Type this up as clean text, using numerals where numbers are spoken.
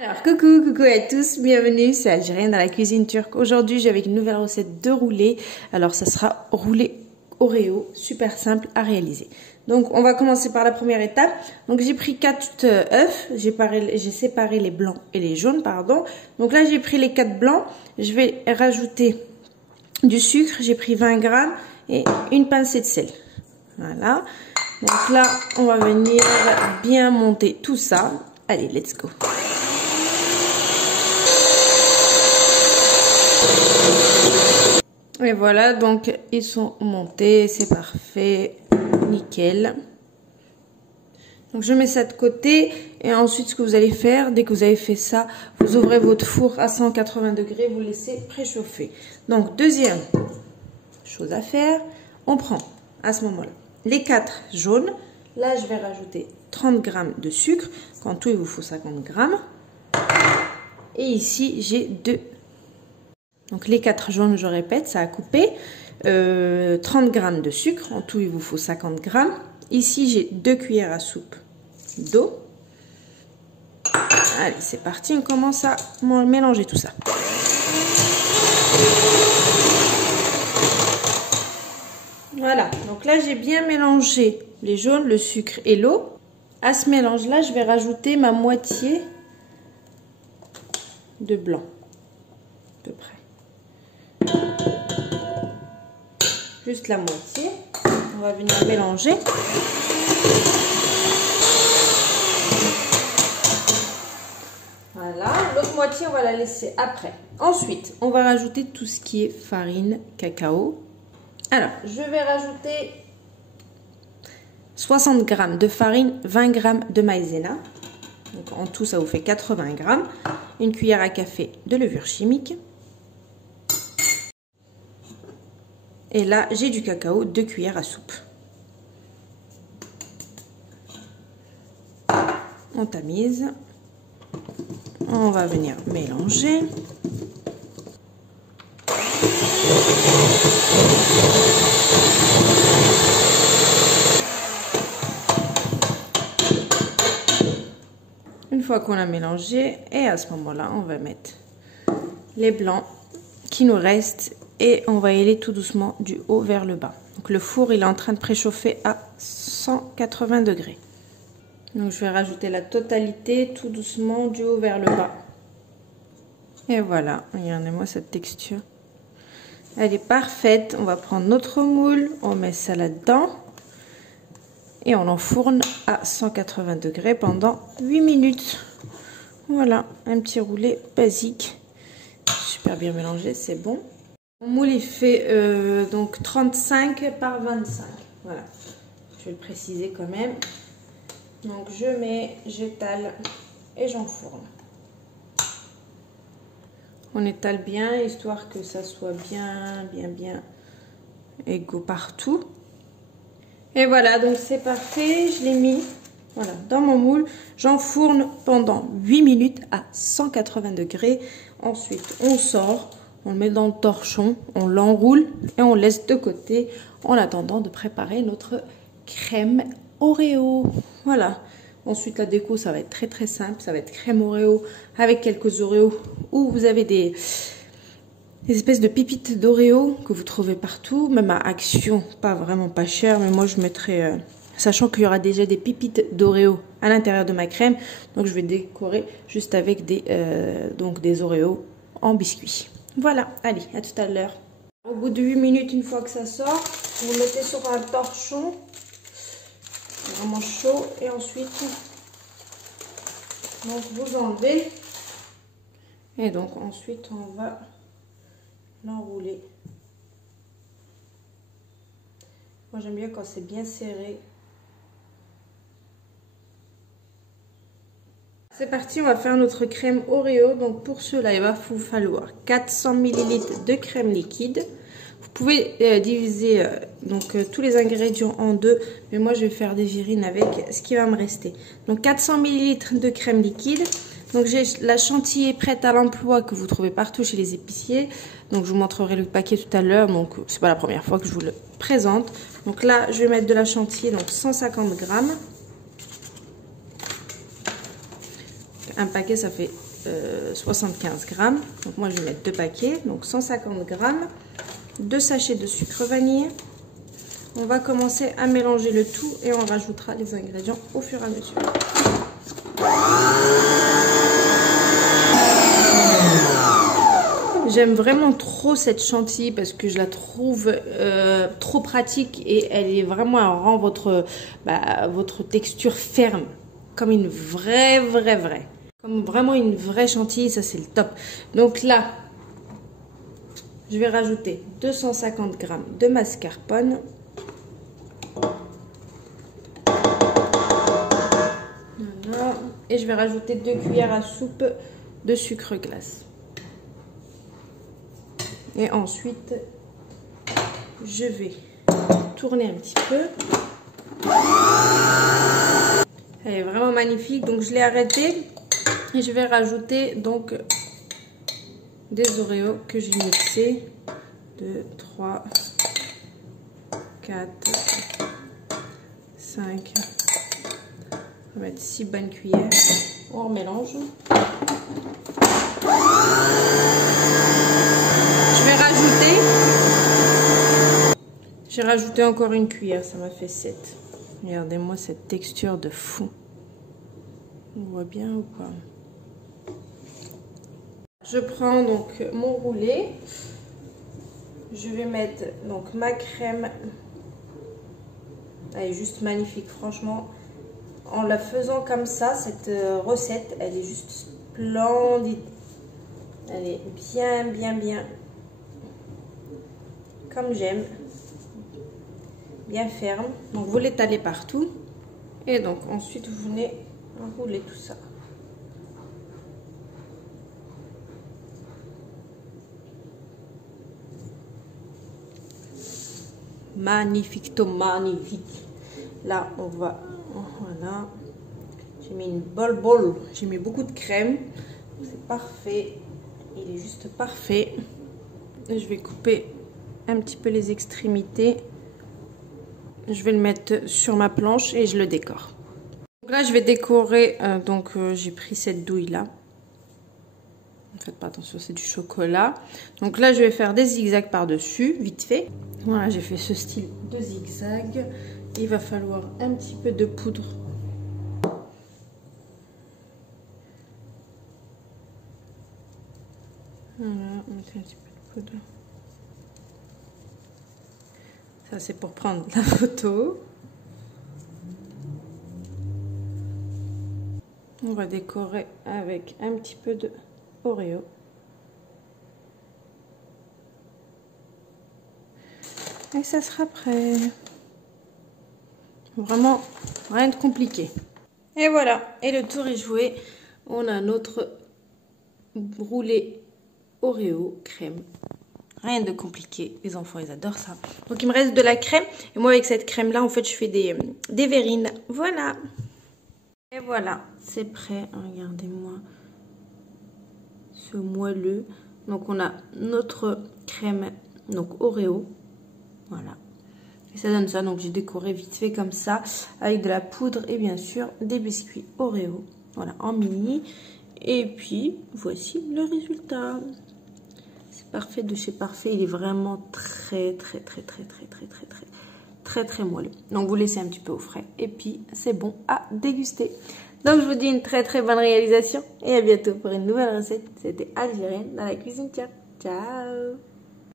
Alors coucou à tous, bienvenue, c'est Algérienne dans la cuisine turque. Aujourd'hui j'ai avec une nouvelle recette de roulé. Alors ça sera roulé Oreo, super simple à réaliser. Donc on va commencer par la première étape. Donc j'ai pris 4 œufs, j'ai séparé les blancs et les jaunes, pardon. Donc là j'ai pris les 4 blancs, je vais rajouter du sucre, j'ai pris 20 grammes et une pincée de sel. Voilà, donc là on va venir bien monter tout ça. Allez, let's go. Et voilà, donc ils sont montés, c'est parfait, nickel. Donc je mets ça de côté et ensuite ce que vous allez faire, dès que vous avez fait ça, vous ouvrez votre four à 180 degrés, vous laissez préchauffer. Donc deuxième chose à faire, on prend à ce moment-là les 4 jaunes. Là je vais rajouter 30 grammes de sucre, qu'en tout il vous faut 50 grammes. Et ici j'ai 2. Donc les 4 jaunes, je répète, ça a coupé. 30 grammes de sucre, en tout il vous faut 50 grammes. Ici j'ai 2 cuillères à soupe d'eau. Allez, c'est parti, on commence à mélanger tout ça. Voilà, donc là j'ai bien mélangé les jaunes, le sucre et l'eau. À ce mélange-là, je vais rajouter ma moitié de blanc, à peu près. Juste la moitié. On va venir mélanger. Voilà, l'autre moitié on va la laisser après. Ensuite, on va rajouter tout ce qui est farine, cacao. Alors, je vais rajouter 60 grammes de farine, 20 grammes de maïzena. Donc en tout, ça vous fait 80 grammes. Une cuillère à café de levure chimique. Et là, j'ai du cacao, 2 cuillères à soupe. On tamise. On va venir mélanger. Une fois qu'on a mélangé, et à ce moment-là, on va mettre les blancs qui nous restent. Et on va y aller tout doucement du haut vers le bas. Donc le four il est en train de préchauffer à 180 degrés. Donc je vais rajouter la totalité tout doucement du haut vers le bas. Et voilà, regardez-moi cette texture. Elle est parfaite. On va prendre notre moule, on met ça là-dedans. Et on enfourne à 180 degrés pendant 8 minutes. Voilà, un petit roulé basique. Super bien mélangé, c'est bon. Mon moule il fait donc 35 par 25. Voilà, je vais le préciser quand même. Donc je mets, j'étale et j'enfourne. On étale bien histoire que ça soit bien égaux partout. Et voilà, donc c'est parfait. Je l'ai mis voilà, dans mon moule. J'enfourne pendant 8 minutes à 180 degrés. Ensuite, on sort. On le met dans le torchon, on l'enroule et on laisse de côté en attendant de préparer notre crème Oreo. Voilà. Ensuite, la déco, ça va être très simple. Ça va être crème Oreo avec quelques Oreos où vous avez des espèces de pépites d'Oreo que vous trouvez partout, même à Action, vraiment pas cher. Mais moi, je mettrai, sachant qu'il y aura déjà des pépites d'Oreo à l'intérieur de ma crème. Donc, je vais décorer juste avec des Oreos en biscuit. Voilà, allez, à tout à l'heure. Au bout de 8 minutes, une fois que ça sort, vous le mettez sur un torchon, vraiment chaud, et ensuite, donc vous enlevez, et donc ensuite on va l'enrouler. Moi j'aime bien quand c'est bien serré. C'est parti, on va faire notre crème Oreo. Donc pour cela, il va vous falloir 400 ml de crème liquide. Vous pouvez diviser tous les ingrédients en deux, mais moi je vais faire des virines avec ce qui va me rester. Donc 400 ml de crème liquide. Donc j'ai la chantilly prête à l'emploi que vous trouvez partout chez les épiciers. Donc je vous montrerai le paquet tout à l'heure. Donc c'est pas la première fois que je vous le présente. Donc là je vais mettre de la chantilly, donc 150 grammes. Un paquet, ça fait 75 grammes. Donc moi, je vais mettre 2 paquets, donc 150 grammes. 2 sachets de sucre vanille. On va commencer à mélanger le tout et on rajoutera les ingrédients au fur et à mesure. J'aime vraiment trop cette chantilly parce que je la trouve trop pratique et elle est vraiment, elle rend votre texture ferme, comme une vraie. Comme vraiment une vraie chantilly, ça c'est le top. Donc là, je vais rajouter 250 grammes de mascarpone. Voilà. Et je vais rajouter 2 cuillères à soupe de sucre glace. Et ensuite, je vais tourner un petit peu. Elle est vraiment magnifique, donc je l'ai arrêtée. Et je vais rajouter donc des Oreos que j'ai mixés. 2, 3, 4, 5. On va mettre 6 bonnes cuillères. On remélange. J'ai rajouté encore une cuillère, ça m'a fait 7. Regardez-moi cette texture de fou. On voit bien ou pas? Je prends donc mon roulé. Je vais mettre donc ma crème. Elle est juste magnifique, franchement. En la faisant comme ça, cette recette, elle est juste splendide. Elle est bien comme j'aime. Bien ferme. Donc vous l'étalez partout. Et donc ensuite vous venez rouler tout ça. Magnifique, magnifique. Là on va, voilà. J'ai mis une bol. J'ai mis beaucoup de crème. C'est parfait. Il est juste parfait. Et je vais couper un petit peu les extrémités. Je vais le mettre sur ma planche et je le décore. Donc là, je vais décorer. J'ai pris cette douille là. Ne faites pas attention, c'est du chocolat. Donc là, je vais faire des zigzags par-dessus, vite fait. Voilà, j'ai fait ce style de zigzag. Il va falloir un petit peu de poudre. Voilà, mettez un petit peu de poudre. Ça, c'est pour prendre la photo. On va décorer avec un petit peu de Oreo. Et ça sera prêt. Vraiment, rien de compliqué. Et voilà, et le tour est joué. On a notre roulé Oreo crème. Rien de compliqué, les enfants ils adorent ça. Donc il me reste de la crème et moi avec cette crème là en fait je fais des verrines. Voilà. Et voilà, c'est prêt. Regardez-moi ce moelleux. Donc on a notre crème, donc Oreo. Voilà. Et ça donne ça, donc j'ai décoré vite fait comme ça avec de la poudre et bien sûr des biscuits Oreo. Voilà, en mini. Et puis voici le résultat. Parfait de chez Parfait, il est vraiment très moelleux. Donc vous laissez un petit peu au frais et puis c'est bon à déguster. Donc je vous dis une très bonne réalisation et à bientôt pour une nouvelle recette. C'était Algérienne dans la cuisine. Ciao.